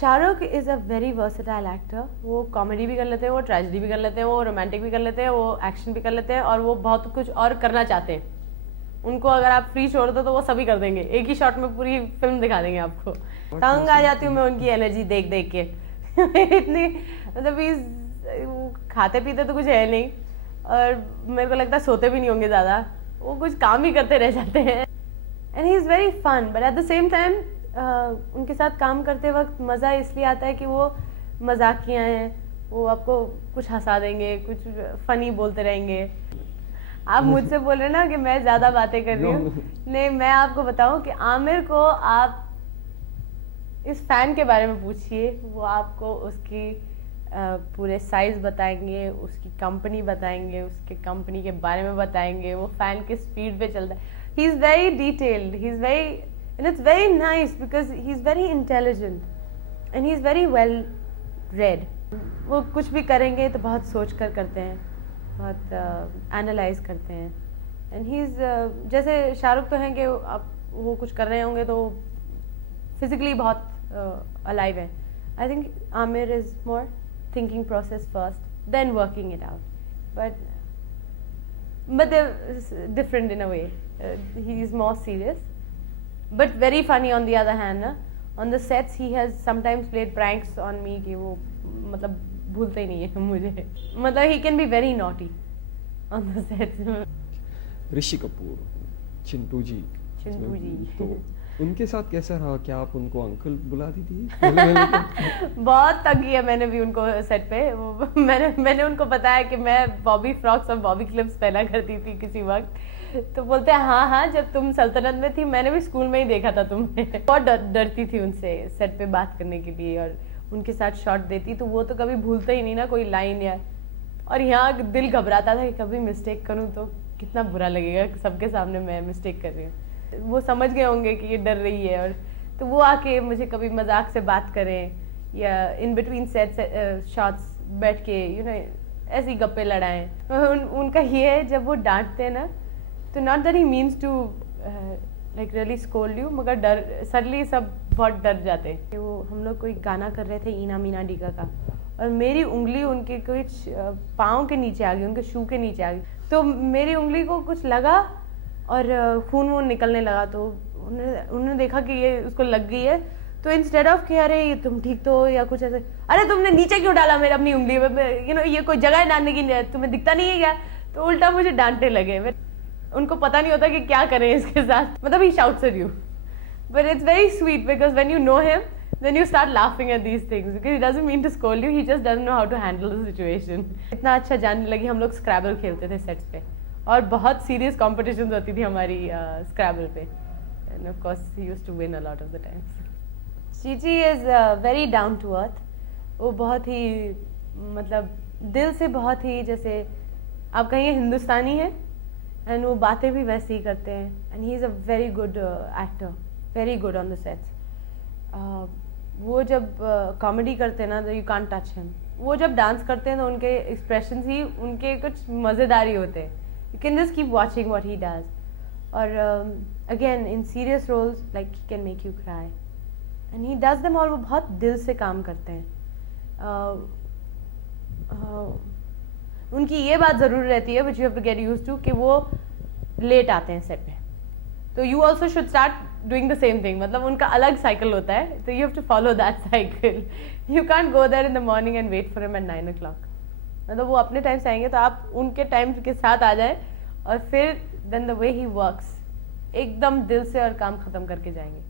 Shahrukh is a very versatile actor. वो comedy भी कर लेते हैं, वो ट्रेजेडी भी कर लेते हैं, वो रोमांटिक भी कर लेते हैं, वो एक्शन भी कर लेते हैं, और वो बहुत कुछ और करना चाहते हैं। उनको अगर आप फ्री छोड़ दो तो वो सभी कर देंगे, एक ही शॉट में पूरी फिल्म दिखा देंगे आपको। तंग आ जाती हूँ मैं उनकी एनर्जी देख देख के। इतनी मतलब खाते पीते तो कुछ है नहीं, और मेरे को लगता है सोते भी नहीं होंगे ज़्यादा, वो कुछ काम ही करते रह जाते हैं। And he is very fun, but at the same time उनके साथ काम करते वक्त मज़ा इसलिए आता है कि वो मजाकिया हैं, वो आपको कुछ हंसा देंगे, कुछ फ़नी बोलते रहेंगे। आप मुझसे बोल रहे ना कि मैं ज़्यादा बातें कर रही हूँ। नहीं, मैं आपको बताऊँ कि आमिर को आप इस फ़ैन के बारे में पूछिए, वो आपको उसकी पूरे साइज़ बताएंगे, उसकी कंपनी बताएंगे, उसके कंपनी के बारे में बताएंगे, वो फ़ैन किस स्पीड पे चलता है। ही is very detailed, he is very, and it's very nice because he's very intelligent and he's very well read. वो कुछ भी करेंगे तो बहुत सोच कर करते हैं, बहुत एनालाइज करते हैं। एंड ही इज़ जैसे शाहरुख तो हैं कि आप वो कुछ कर रहे होंगे तो फिजिकली बहुत अलाइव है। I think Aamir is more thinking process first then working it out, but they're different in a way. He is more serious but very funny on the other hand. On the sets he has sometimes played pranks on me कि वो मतलब भूलते ही नहीं है मुझे। मतलब he can be very naughty on the sets. Rishi Kapoor, Chintu जी, तो उनके साथ कैसा रहा? क्या आप उनको अंकल बुलाती थी? बहुत तंग किया मैंने भी उनको सेट पे। मैंने उनको बताया कि मैं बॉबी फ्रॉक्स और बॉबी क्लिप्स पहना करती थी किसी वक्त, तो बोलते हैं हाँ हाँ, जब तुम सल्तनत में थी मैंने भी स्कूल में ही देखा था तुम्हें। बहुत डरती थी उनसे सेट पे बात करने के लिए, और उनके साथ शॉट देती तो वो तो कभी भूलते ही नहीं ना कोई लाइन या। और यहाँ दिल घबराता था कि कभी मिस्टेक करूँ तो कितना बुरा लगेगा, सबके सामने मैं मिस्टेक कर रही हूँ। वो समझ गए होंगे कि ये डर रही है, और तो वो आके मुझे कभी मजाक से बात करें या इन बिटवीन सेट शॉट्स बैठ के ऐसी गप्पे लड़ाएं। उनका ये है जब वो डांटते हैं ना, तो not that he means to like really scold you, मगर डर सडनली सब बहुत डर जाते हैं। वो हम लोग कोई गाना कर रहे थे ईना मीना डीका का, और मेरी उंगली उनके कुछ पाँव के नीचे आ गई, उनके शू के नीचे आ गई, तो मेरी उंगली को कुछ लगा और खून वून निकलने लगा। तो उन्होंने देखा कि ये उसको लग गई है, तो इंस्टेड ऑफ कि अरे ये तुम ठीक तो हो या कुछ ऐसे, अरे तुमने नीचे क्यों डाला मेरे अपनी उंगली में, ये कोई जगह है डालने की, तुम्हें दिखता नहीं है क्या? तो उल्टा मुझे डांटने लगे। उनको पता नहीं होता कि क्या करें इसके साथ, मतलब he shouts at you, but it's very sweet because when you know him then you start laughing at these things because he doesn't mean to scold you, he just doesn't know how to handle the situation. इतना अच्छा जानने लगी। हम लोग स्क्रैबल खेलते थे sets पे, और बहुत सीरियस कॉम्पिटिशन्स होती थी हमारी स्क्रैबल पे, and of course he used to win a lot of the times. Chichi is very down to earth. वो बहुत ही मतलब दिल से बहुत ही, जैसे आप कहिए हिंदुस्तानी है, एंड वो बातें भी वैसे ही करते हैं। And he is a very good actor, very good on the sets. वो जब कॉमेडी करते हैं ना तो यू कांट टच हिम। वो जब डांस करते हैं तो उनके एक्सप्रेशंस ही उनके कुछ मज़ेदारी होते हैं। You can just keep watching what he does. और again in serious roles like he can make you cry and he does them all. वो बहुत दिल से काम करते हैं। उनकी ये बात ज़रूर रहती है which you have to get used to, कि वो लेट आते हैं सेट पे, तो you also should start doing the same thing. मतलब उनका अलग साइकिल होता है, तो you have to follow that cycle. You can't go there in the morning and wait for him at 9 o'clock। मतलब वो अपने टाइम से आएंगे तो आप उनके टाइम के साथ आ जाए, और फिर then the way he works एकदम दिल से और काम खत्म करके जाएंगे।